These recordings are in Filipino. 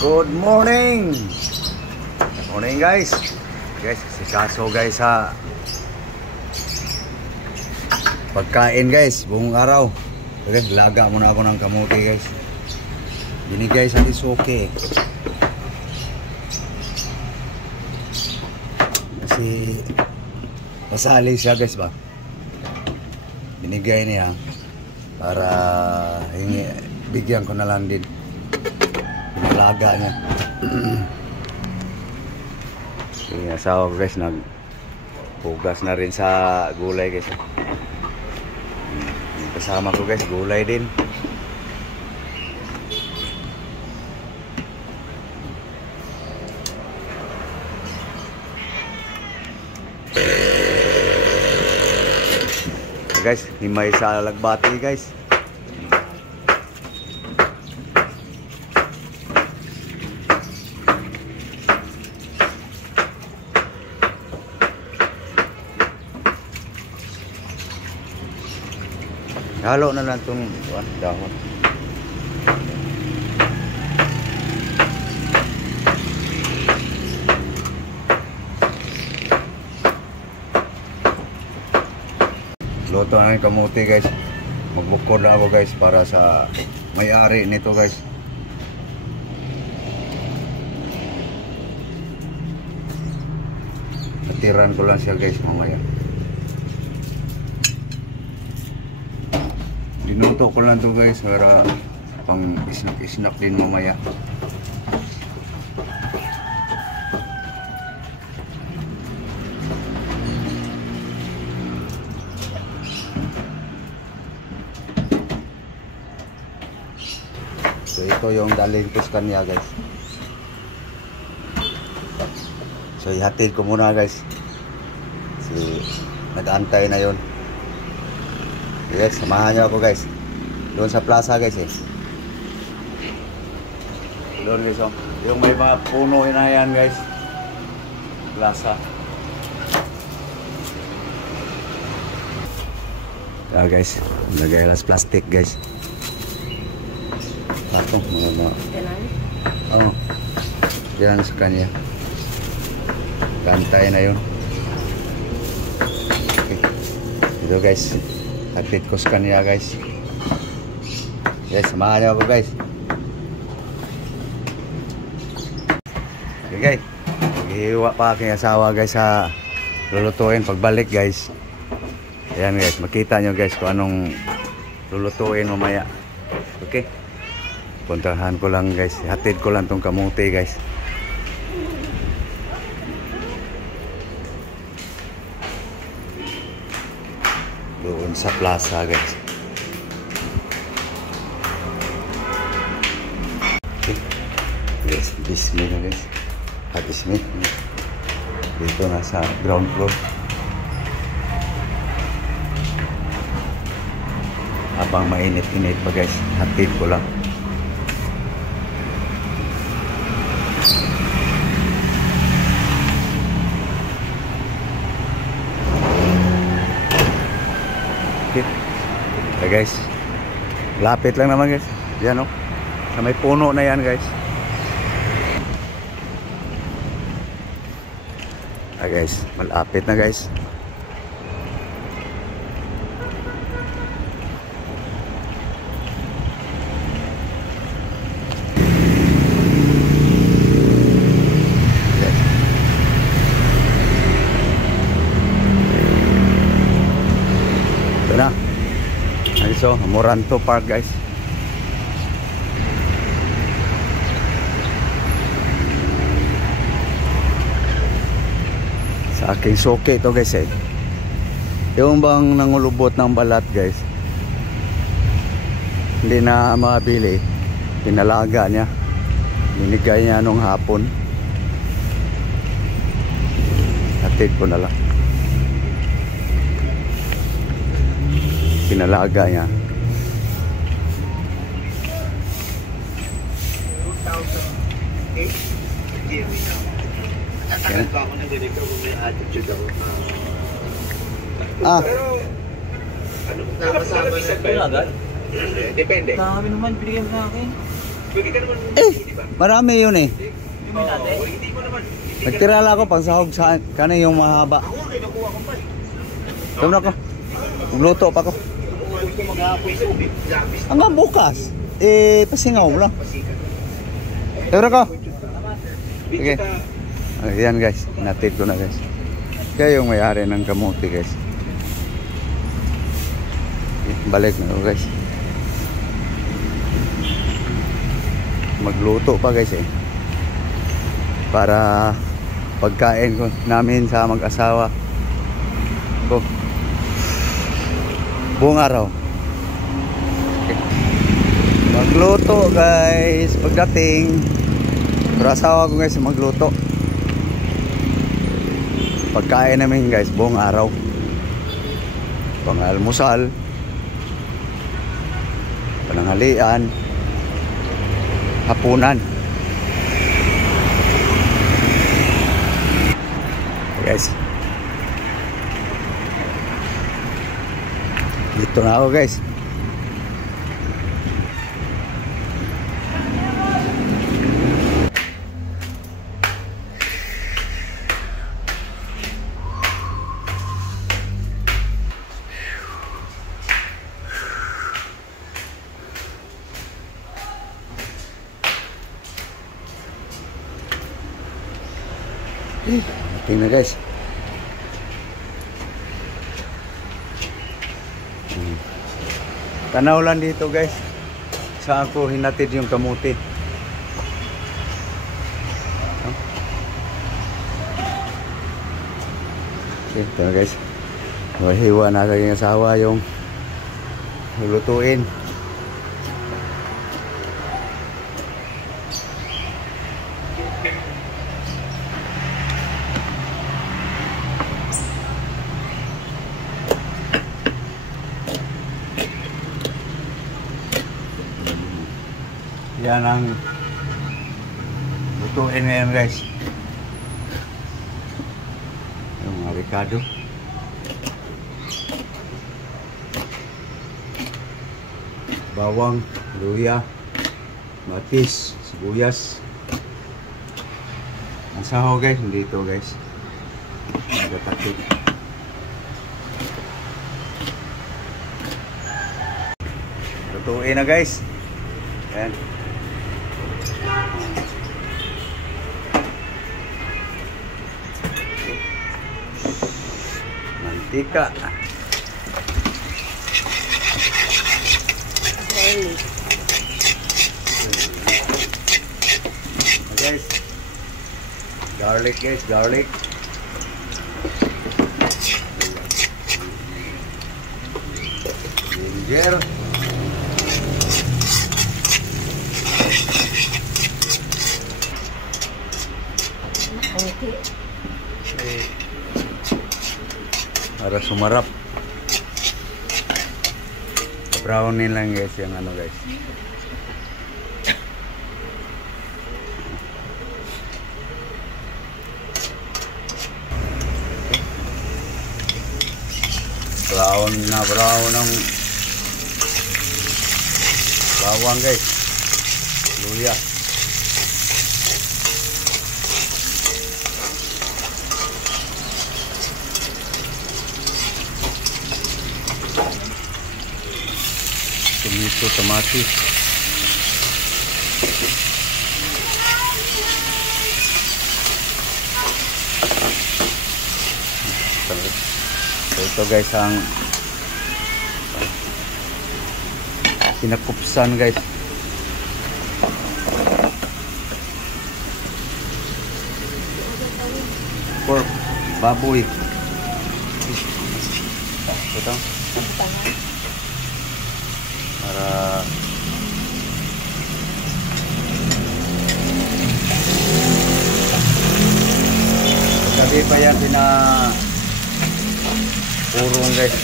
Good morning! Morning guys! Guys, si Kaso guys sa pagkain guys, buong araw. Okay, laga muna ako ng kamuti guys. Binigay sa Isuke. Kasi pasali siya guys ba? Binigay niya para bigyan ko na lang din. Laga niya. Yung asawa ko guys naghugas na rin sa gulay guys. Kasama ko guys gulay din. Guys, himay sa lagbati guys. Halo na lang itong dahon. Luto na yung kamuti guys. Magbukod na ako guys para sa may-ari nito guys. Natiran ko lang siya guys mamaya. Dinuto ko lang to guys para pang isnak din mamaya. So ito yung daling Tuscania guys. So ihatid ko muna guys. Si nag-antay na yon. Yes, samahan niyo ako guys. Doon sa plaza guys eh. Doon guys oh. Yung may mga puno na yan guys. Plaza. Yeah guys, lagay las plastic guys. Patong mga oh. Yan sa kanya. Kantay na yun. Okay. Ito guys. Hatid ko sa kanya guys. Yes, samahan niyo ako guys. Okay guys, maghihiwa pa aking asawa guys sa lulutuin pagbalik guys. Ayan guys, makita nyo guys kung anong lulutuin mamaya. Okay, puntahan ko lang guys. Hatid ko lang tong kamuti guys. Doon sa plaza guys. Okay. Yes, bismi na guys. Bismi. Dito na sa ground floor. Habang mainit-init pa guys, hatid ko lang. Okay guys, lapit lang naman guys. Yan o, sa may puno na yan guys. Guys, malapit na guys. Ito na. So, Moranto Park guys. Sa aking soke ito guys eh. Yung bang nangulubot ng balat guys, hindi na mabili. Pinalaga niya. Binigay niya nung hapon. Hatid ko na lang. Pinalaga niya. 2008 Natagal pa ako ng director kung may attitude ako. Pero ano, nakasama na. Depende. Dami naman binigyan sa akin. Pwede ka naman Eh, di ba? marami yun eh. Oo, hindi mo naman. Nagtira lang ako pang sahog sa kanin yung mahaba. Ako nga, nakuha ko pa. Tama na ko. Magluto pa ko. Huwag ko maghapon sa ubit. Lapis. Hanggang bukas. Pasingaw mo lang. Pasikat. Tama na ko. Sige. Ayan guys, natid ko na guys. Kaya yung may-ari ng kamuti guys. Balik na ako guys. Magluto pa guys eh. Para pagkain ko namin sa mag-asawa ko. Buong araw. Okay. Magluto guys. Pagdating, para asawa ko guys magluto. Pagkain namin guys buong araw. Pang-almusal, pananghalian, hapunan. Guys, dito na ako guys. Tingnan guys. Tanaw lang dito guys. Saan ko hinatid yung kamuti. Okay, ito na guys. Hiwa na sa aking asawa yung lulutuin. Yan ang lutuin ngayon guys. Yung mga ricado. Bawang, luya, matis, sibuyas. Ang sahaw guys, dito guys. Nagatakip. Lutuin na guys. Yan. Mantika. Guys, garlic guys, garlic. Ginger. Para sumarap. Brownin lang guys yung ano guys. Brown na brown ang bawang guys. Luya. Tomato, tomatis. So ito guys ang kinakupsan guys. Pork, baboy. Ito. Para sabi pa yan purong guys,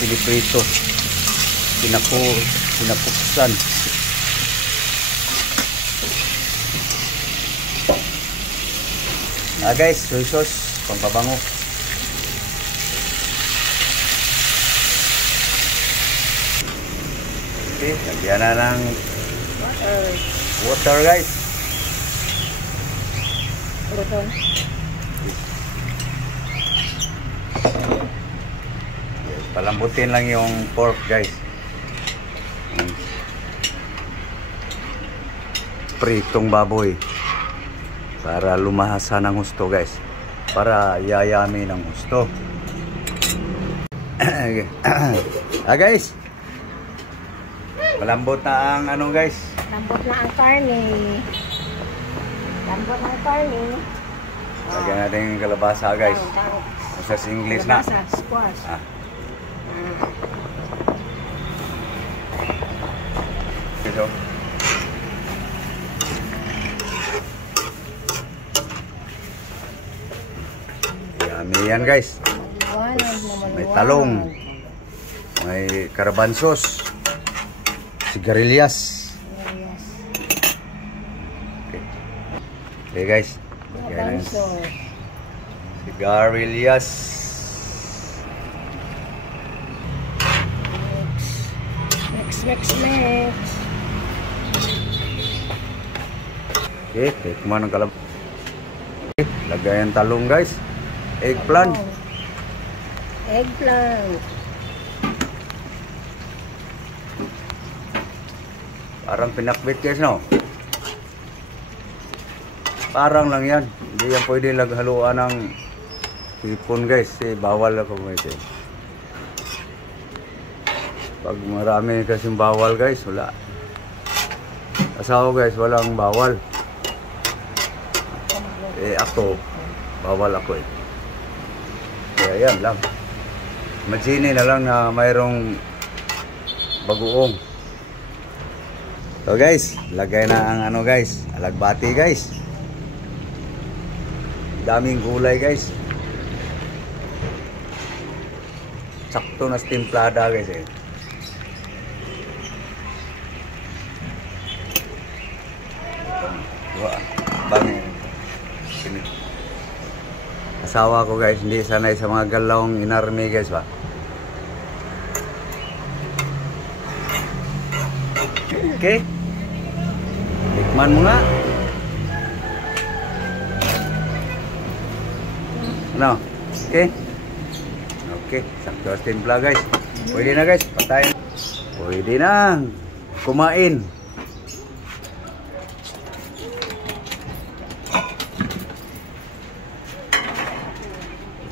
piniprito, pinapuksan. Guys, soy sauce pampabango. Okay, lagyan na ng Water guys. Yes, palambutin lang yung pork guys. Pritong baboy para lumahasa ng husto guys, para yayami ng husto. Guys, malambot na ang ano guys, Lambot na ang karne. Lambot na ang karne. lagyan natin yung kalabasa guys. Sa English na Squash. ito. Yummy yan guys. Maliwanag na May talong, may karabansos, sigarilyas. Yes. Okay guys, lagyan natin sigarilyas. Mix. Okay, tikman ang kalab. Okay, lagayan talong guys. Eggplant. Eggplant. Parang pinakbit guys, no? Parang lang yan. Hindi yan pwede laghaluan ng hipon guys. Bawal ako guys. Pag marami kasing bawal guys, wala. Asawa guys, walang bawal. Ako, bawal ako eh. Kaya yan lang. Imagine na lang na mayroong bagoong. So guys, lagay na ang ano guys, alagbati guys. Daming gulay guys. Sakto na timplada guys eh. Bangin. Asawa ko guys, hindi sanay sa mga galawang inarmy guys ba. Okay. Tikman mo nga. Ano? Okay. Okay, sakto as timpla guys. Pwede na guys, patayin. Pwede na kumain.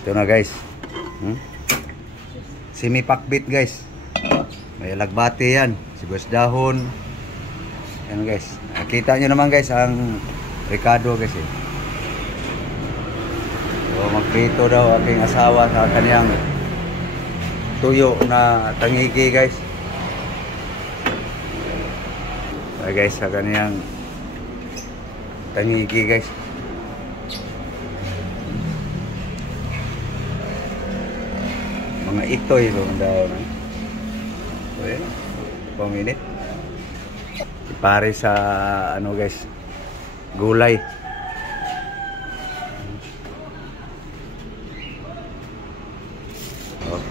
Ito na guys. Semi-pakbit guys. May alagbati yan. Sibuyas dahon. Yan guys. Nakita nyo naman guys ang Ricardo guys eh. So magprito daw aking asawa sa kaniyang tuyo na tangigi guys. Guys sa kaniyang tangigi guys. Mga itoy ito daw na. So yun, 2 minute. Pare sa ano guys, gulay.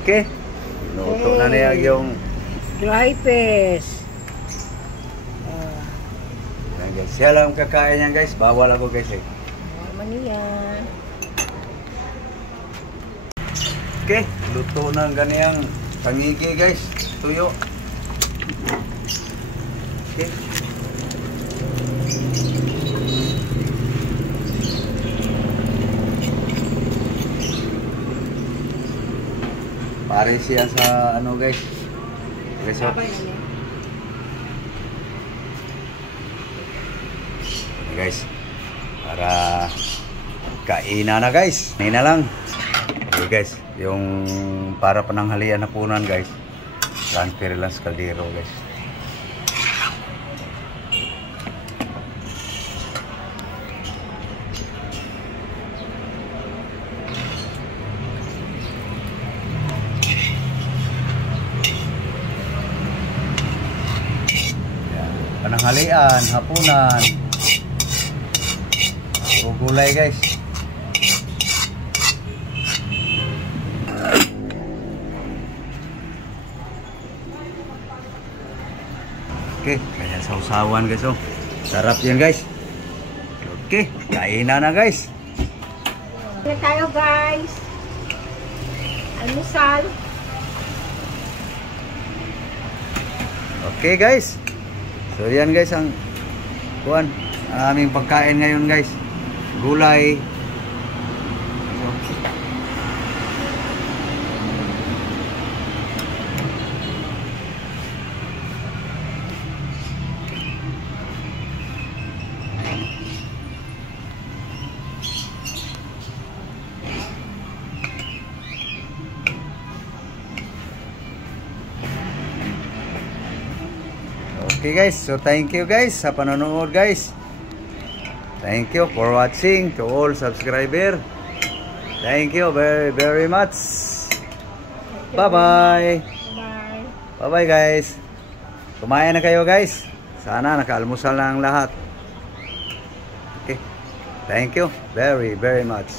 Okay. Luto na niya yung Dry fish. yan guys. Siya lang kakain yan guys. Bawal ako guys eh. Naman yan. Okay, luto na ang ganiyang tangigi guys, tuyo. Okay. Pare siya sa ano guys. Okay, so. Okay, guys. Para kainan na guys. Kain na lang. Okay guys, yung para pananghalian na punan guys, transfer lang sa kaldero guys. Yan. Pananghalian, hapunan, puro gulay guys. Okay, kaya sausawan guys, oh. Sarap yan guys. Okay, kainan na guys. Kain tayo guys. Almusal. Okay guys. So yan guys ang kuan, ang aming pagkain ngayon guys. Gulay. Okay guys, so thank you guys sa panonood guys. Thank you for watching to all subscriber. Thank you very very much. Bye bye. Bye. Bye bye guys. Kumain na kayo guys. Sana nakaalmusal na ang lahat. Okay. Thank you very very much.